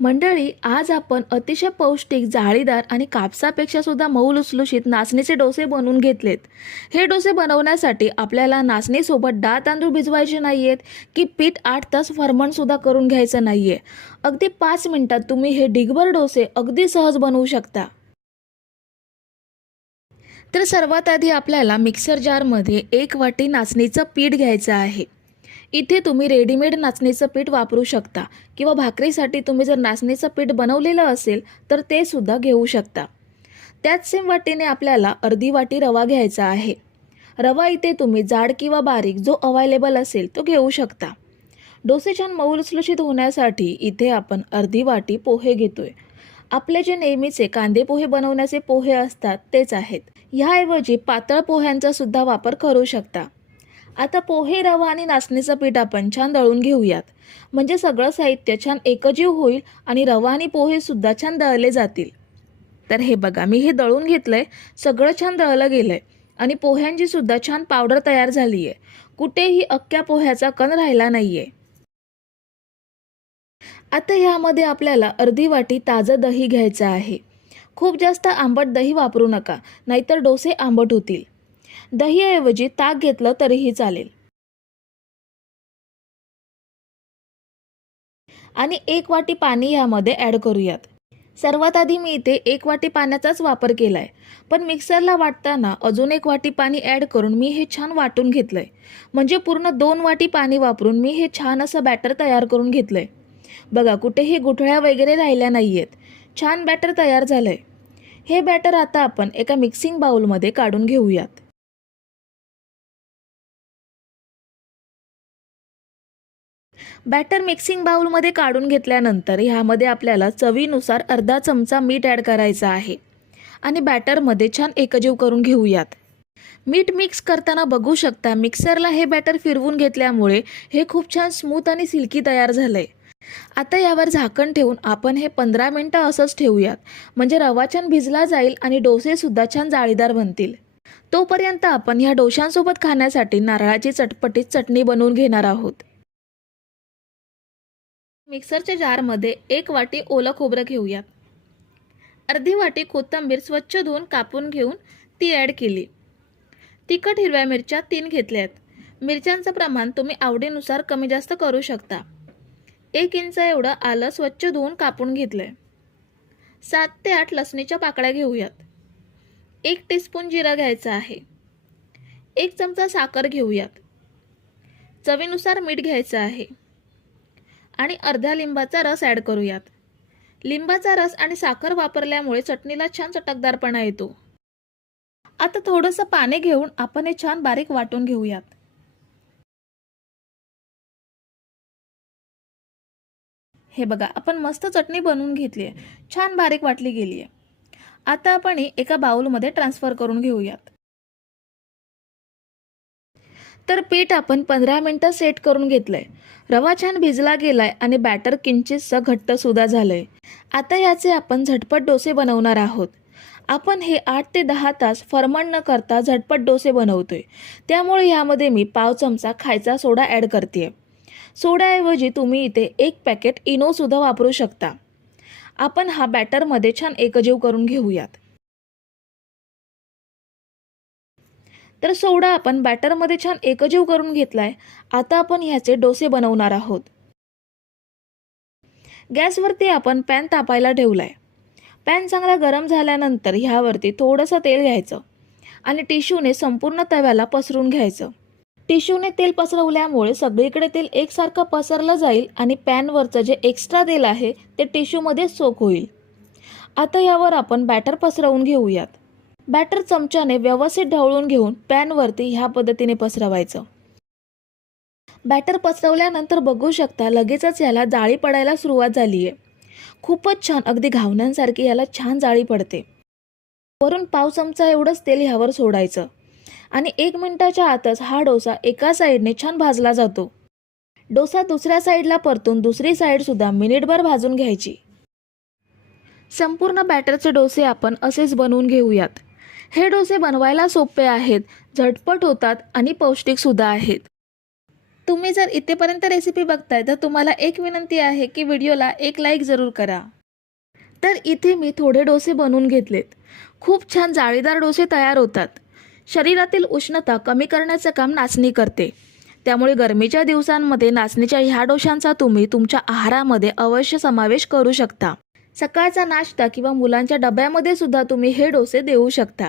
मंडळी आज आपण अतिशय पौष्टिक जाळीदार आणि कापसापेक्षा सुद्धा मऊ लुसलुशीत नाचणीचे डोसे बनवून घेतलेत. हे डोसे बनवण्यासाठी आपल्याला नाचणीसोबत डाळ तांदूळ भिजवायचे नाही आहेत की पीठ आठ तास फरमणसुद्धा करून घ्यायचं नाही आहे अगदी पाच मिनटात तुम्ही हे ढिगभर डोसे अगदी सहज बनवू शकता. तर सर्वात आधी आपल्याला मिक्सर जारमध्ये एक वाटी नाचणीचं पीठ घ्यायचं आहे. इथे तुम्ही रेडीमेड नाचणीचं पीठ वापरू शकता किंवा भाकरीसाठी तुम्ही जर नाचणीचं पीठ बनवलेलं असेल तर ते सुद्धा घेऊ शकता. त्याच सेम वाटीने आपल्याला अर्धी वाटी रवा घ्यायचा आहे. रवा इथे तुम्ही जाड किंवा बारीक जो अवायलेबल असेल तो घेऊ शकता. डोसे छान मऊलसलुषित होण्यासाठी इथे आपण अर्धी वाटी पोहे घेतोय. आपले जे नेहमीचे कांदे पोहे बनवण्याचे पोहे असतात तेच आहेत. ह्याऐवजी पातळ पोह्यांचा सुद्धा वापर करू शकता. आता पोहे रवा आणि नाचणीचं पीठ आपण छान दळून घेऊयात. म्हणजे सगळं साहित्य छान एकजीव होईल आणि रवा आणि पोहे सुद्धा छान दळले जातील. तर हे बघा मी हे दळून घेतलंय सगळं छान दळलं गेलंय आणि पोह्यांची सुद्धा छान पावडर तयार झाली आहे कुठेही अक्क्या पोह्याचा कण राहिला नाहीये. आता ह्यामध्ये आपल्याला अर्धी वाटी ताजं दही घ्यायचं आहे. खूप जास्त आंबट दही वापरू नका नाहीतर डोसे आंबट होतील. दहीऐवजी ताक घेतलं तरीही चालेल. आणि एक वाटी पाणी यामध्ये ॲड करूयात. सर्वात आधी मी इथे एक वाटी पाण्याचाच वापर केलाय. पण मिक्सरला वाटताना अजून एक वाटी पाणी ॲड करून मी हे छान वाटून घेतलंय. म्हणजे पूर्ण दोन वाटी पाणी वापरून मी हे छान असं बॅटर तयार करून घेतलंय. बघा कुठेही गुठळ्या वगैरे राहिल्या नाही आहेत छान बॅटर तयार झालंय. हे बॅटर आता आपण एका मिक्सिंग बाउलमध्ये काढून घेऊयात. बॅटर मिक्सिंग बाउलमध्ये काढून घेतल्यानंतर ह्यामध्ये आपल्याला चवीनुसार अर्धा चमचा मीठ ॲड करायचा आहे. आणि बॅटरमध्ये छान एकजीव करून घेऊयात. मीठ मिक्स करताना बघू शकता मिक्सरला हे बॅटर फिरवून घेतल्यामुळे हे खूप छान स्मूथ आणि सिल्की तयार झालंय. आता यावर झाकण ठेवून आपण हे पंधरा मिनटं असंच ठेवूयात. म्हणजे रवा छान भिजला जाईल आणि डोसे सुद्धा छान जाळीदार बनतील. तोपर्यंत आपण ह्या डोशांसोबत खाण्यासाठी नारळाची चटपटीत चटणी बनवून घेणार आहोत. मिक्सरच्या जारमध्ये एक वाटी ओलं खोबरं घेऊयात. अर्धी वाटी कोथिंबीर स्वच्छ धुवून कापून घेऊन ती ॲड केली. तिखट हिरव्या मिरच्या तीन घेतल्यात. मिरच्यांचं प्रमाण तुम्ही आवडीनुसार कमी जास्त करू शकता. एक इंच एवढं आलं स्वच्छ धुवून कापून घेतलंय. सात ते आठ लसणीच्या पाकळ्या घेऊयात. एक टीस्पून जिरं घ्यायचं आहे. एक चमचा साखर घेऊयात. चवीनुसार मीठ घ्यायचं आहे. आणि अर्ध्या लिंबाचा रस ॲड करूयात. लिंबाचा रस आणि साखर वापरल्यामुळे चटणीला छान चटकदारपणा येतो. आता थोडंसं पाणी घेऊन आपण हे छान बारीक वाटून घेऊयात. हे बघा आपण मस्त चटणी बनवून घेतली आहे छान बारीक वाटली गेली आहे आता आपण ही एका बाउलमध्ये ट्रान्सफर करून घेऊयात. तर पीठ आपण पंधरा मिनटं सेट करून घेतलं आहे रवा छान भिजला गेला आहे आणि बॅटर किंचितसं घट्ट सुद्धा आहे आता याचे आपण झटपट डोसे बनवणार आहोत. आपण हे आठ ते दहा तास फरमंट न करता झटपट डोसे बनवतोय. त्यामुळे यामध्ये मी पाव चमचा खायचा सोडा ॲड करते सोड्याऐवजी तुम्ही इथे एक पॅकेट इनोसुद्धा वापरू शकता. आपण हा बॅटरमध्ये छान एकजीव करून घेऊयात. तर सोडा आपण बॅटरमध्ये छान एकजीव करून घेतलाय. आता आपण ह्याचे डोसे बनवणार आहोत. गॅसवरती आपण पॅन तापायला ठेवला आहे पॅन चांगला गरम झाल्यानंतर ह्यावरती थोडंसं तेल घ्यायचं आणि टिश्यूने संपूर्ण तव्याला पसरून घ्यायचं. टिश्यूने तेल पसरवल्यामुळे सगळीकडे तेल एकसारखं पसरलं जाईल आणि पॅनवरचं जे एक्स्ट्रा तेल आहे ते टिश्यूमध्ये सोक होईल. आता यावर आपण बॅटर पसरवून घेऊयात. बॅटर चमच्याने व्यवस्थित ढवळून घेऊन पॅनवरती ह्या पद्धतीने पसरवायचं. बॅटर पसरवल्यानंतर बघू शकता लगेचच याला जाळी पडायला सुरुवात झाली आहे खूपच छान अगदी घावण्यांसारखी याला छान जाळी पडते. वरून पाव चमचा एवढंच तेल ह्यावर सोडायचं आणि एक मिनिटाच्या आतच हा डोसा एका साईडने छान भाजला जातो. डोसा दुसऱ्या साईडला परतून दुसरी साईडसुद्धा मिनिटभर भाजून घ्यायची. संपूर्ण बॅटरचे डोसे आपण असेच बनवून घेऊयात. हे डोसे बनवायला सोपे आहेत झटपट होतात आणि पौष्टिकसुद्धा आहेत. तुम्ही जर इथेपर्यंत रेसिपी बघताय तर तुम्हाला एक विनंती आहे की व्हिडिओला एक लाईक जरूर करा. तर इथे मी थोडे डोसे बनवून घेतलेत. खूप छान जाळीदार डोसे तयार होतात. शरीरातील उष्णता कमी करण्याचं काम नाचणी करते. त्यामुळे गरमीच्या दिवसांमध्ये नाचणीच्या ह्या डोशांचा तुम्ही तुमच्या आहारामध्ये अवश्य समावेश करू शकता. सकाळचा नाश्ता किंवा मुलांच्या डब्यामध्ये सुद्धा तुम्ही हे डोसे देऊ शकता.